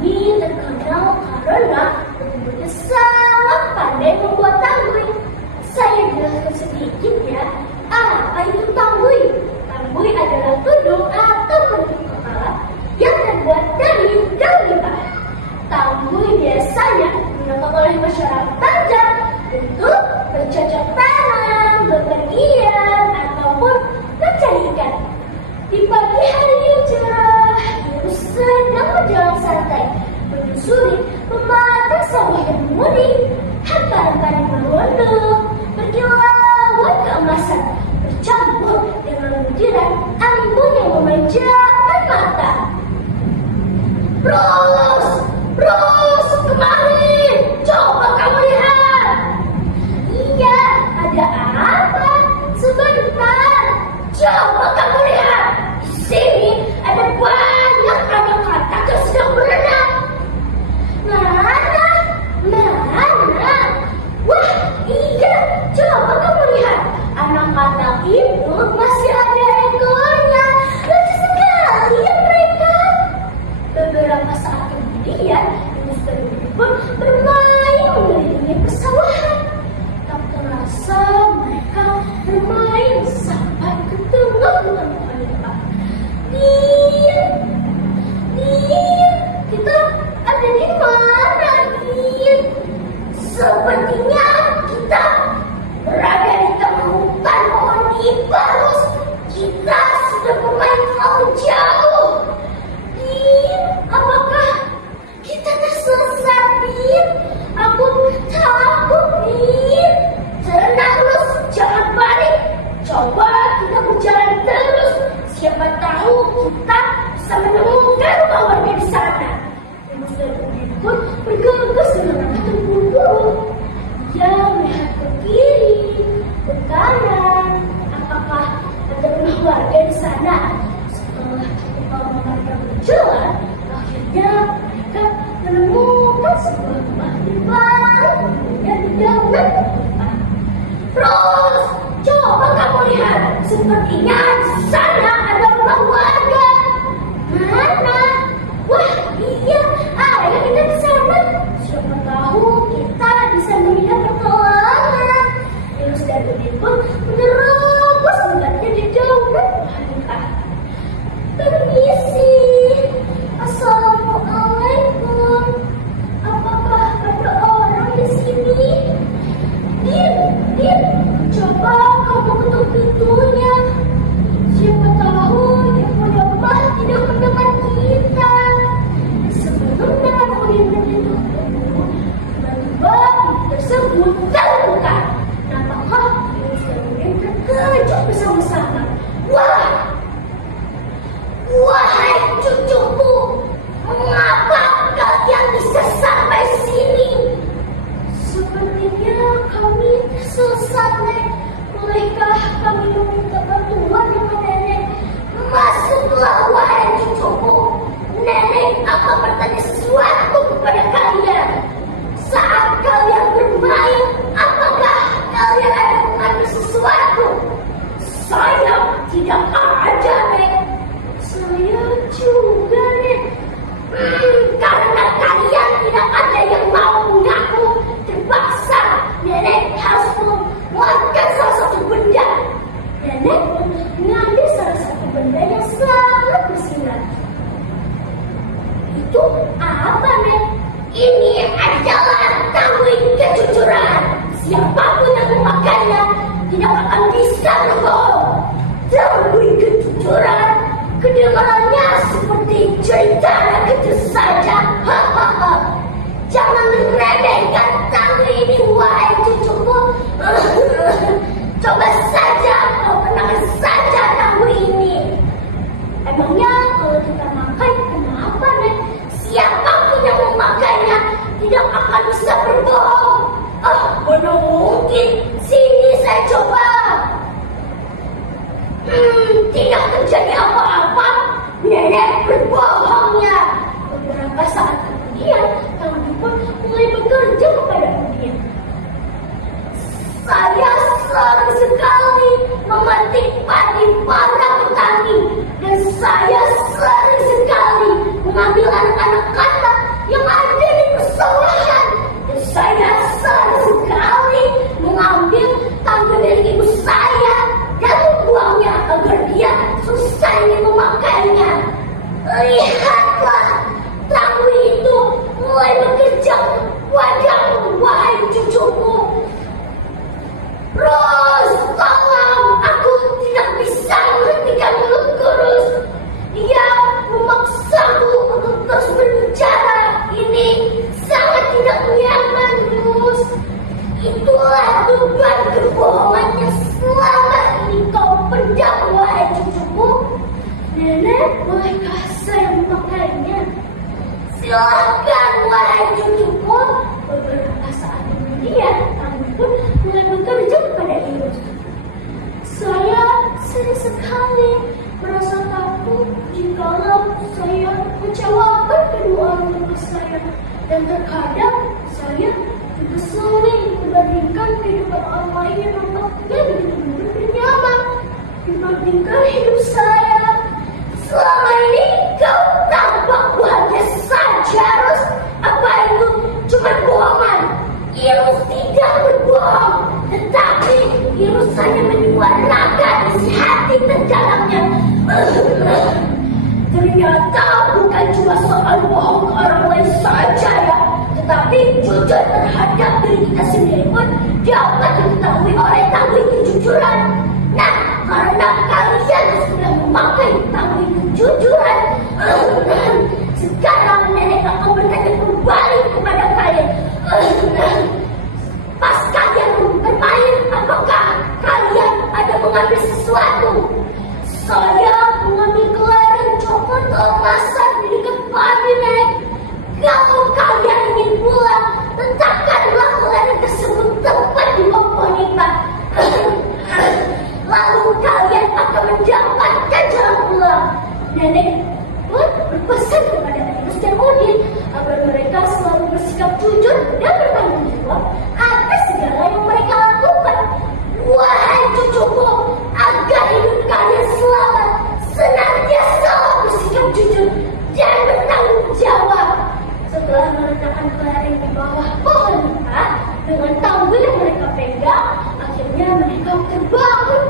ini terkenal karena ibunya sangat pandai membuat tanggul. Saya jelaskan sedikit ya. Apa itu tanggul? Tanggul adalah tudung atau bentuk kepala yang terbuat dari daun lipat. Tanggul biasanya digunakan oleh masyarakat Banjar untuk bercocok tanam, bepergian, ataupun mencari ikan. Di pagi hari yang cerah, Ibu sedang berjalan santai, menyusuri pematang sawah yang menguning. Hamparan padi merondong, berkilauan keemasan, bercampur dengan butiran embun yang memanjakan mata. Ros, Ros, kemari, coba kamu lihat. Iya, ada apa? Sebentar, coba kamu lihat. Di sini ada banyak anak katak yang sedang berenang. Mana? Mana? Wah, iya, coba kamu lihat. Anak katak itu masih ada ekornya. Lucu sekali ya mereka. Beberapa saat kemudian, Mr. pun bermain mengelilingi persawahan. Tak terasa mereka bermain sampai ke tengah pohon depan. Din, kita ada di mana, Din? Sepertinya kita berada di tengah hutan pohon Iparus. Kita sudah bermain terlalu jauh. Din, apakah kita tersesat, Din? Aku takut, Din. Tenang, Ros, jangan panik. Coba kita berjalan terus. Siapa tahu kita bisa menemukan rumah warga di sana. Ibu Serduni pun bergegas dengan langkah terburu-buru. Dia melihat ke kiri, ke kanan. Apakah ada rumah warga di sana? Setelah cukup lama mereka berjalan, akhirnya mereka menemukan sebuah rumah di baru yang di dalam hutan. Ros, coba kamu lihat. Sepertinya di sana ada rumah warga. Mana? Wah, iya, ayo kita di sana. Siapa tahu kita bisa meminta pertolongan. Yunus dan Udin pun menerobos membantu di dalam pohon. Permisi. Assalamualaikum. Apakah ada orang di sini? Din, coba kamu ketuk pintunya. Siapa tahu yang punya rumah tidak mendengar kita. Sebelum dengan Udin menyentuh pintu, tiba-tiba pintu tersebut terbuka. Nampaknya Yunus dan Udin terkejut bersama-sama. Wahai cucuku, mengapa kalian bisa sampai sini? Sepertinya kami tersesat, Nek. Bolehkah kami meminta bantuan dengan Nenek? Masuklah, wahai cucuku. Nenek akan bertanya sesuatu kepada kalian. Saat kalian bermain, apakah kalian ada mengambil sesuatu? Saya tidak ada, Nek. Saya juga, Nek. Karena kalian tidak ada yang mau mengaku, terpaksa Nenek harus mengeluarkan salah satu benda. Nenek pun mengambil salah satu benda yang sangat bersinar. Itu apa, Nek? Ini adalah tanggul kejujuran. Siapapun yang memakainya tidak akan bisa berbohong. Tanggul kejujuran, kedengarannya seperti cerita anak kecil saja. Jangan meremehkan tanggul ini, wahai cucuku. Coba saja kau kenalkan saja tanggul ini. Emangnya kalau kita pakai kenapa, Nek? Siapapun yang memakainya tidak akan bisa berbohong. Mana mungkin. Sini saya coba. Tidak terjadi apa-apa. Nenek berbohongnya. Beberapa saat kemudian, tanggul pun mulai bekerja kepada Udin. Saya sering sekali memetik padi para petani, dan saya sering sekali mengambil anak-anak kata Lihatlah, tanggul itu mulai bekerja padamu, wahai cucuku. Rose, tolong, aku tidak bisa menghentikan mulut kurus. Dia memaksaku untuk terus berbicara. Ini sangat tidak nyaman, Rose. Itulah tujuan kebohongan yang selama ini kau pendam, wahai cucuku. Nenek, bolehkah saya memakainya? Silakan, wahai cucuku. Beberapa saat kemudian, kami pun mulai bekerja pada Iris. Saya sering sekali merasa takut jikalau saya kecewakan kedua orang tua saya. Dan terkadang saya juga sering membandingkan kehidupan orang lain yang nampaknya begitu nyaman dibandingkan hidup saya. Selama ini kau tampak bahagia saja, Ros. Apa itu cuma bohongan? Irus tidak berbohong, tetapi Irus hanya menyuarakan isi hati terdalamnya. Ternyata bukan cuma soal bohong ke orang lain saja ya, tetapi jujur terhadap diri kita sendiri pun dapat diketahui oleh tanggul kejujuran. Nah, karena kalian sudah memakai tanggul kejujuran, sekarang nenek akan bertanya kembali kepada kalian. Pas kalian bermain, apakah kalian ada mengambil sesuatu? Saya mengambil kelereng coklat kemasan di dekat padi, Nek. Kalau kalian ingin pulang, letakkanlah kelereng tersebut tepat di bawah pohon nipah. Lalu kalian akan mendapatkan jalan pulang. Nenek pun berpesan kepada Enos dan Odin agar mereka selalu bersikap jujur dan bertanggung jawab atas segala yang mereka lakukan. Wahai cucuku, agar hidup kalian selamat, senantiasa bersikap jujur dan bertanggung jawab. Setelah meletakkan kelereng di bawah pohon nipah dengan tanggul yang mereka pegang, akhirnya mereka terbangun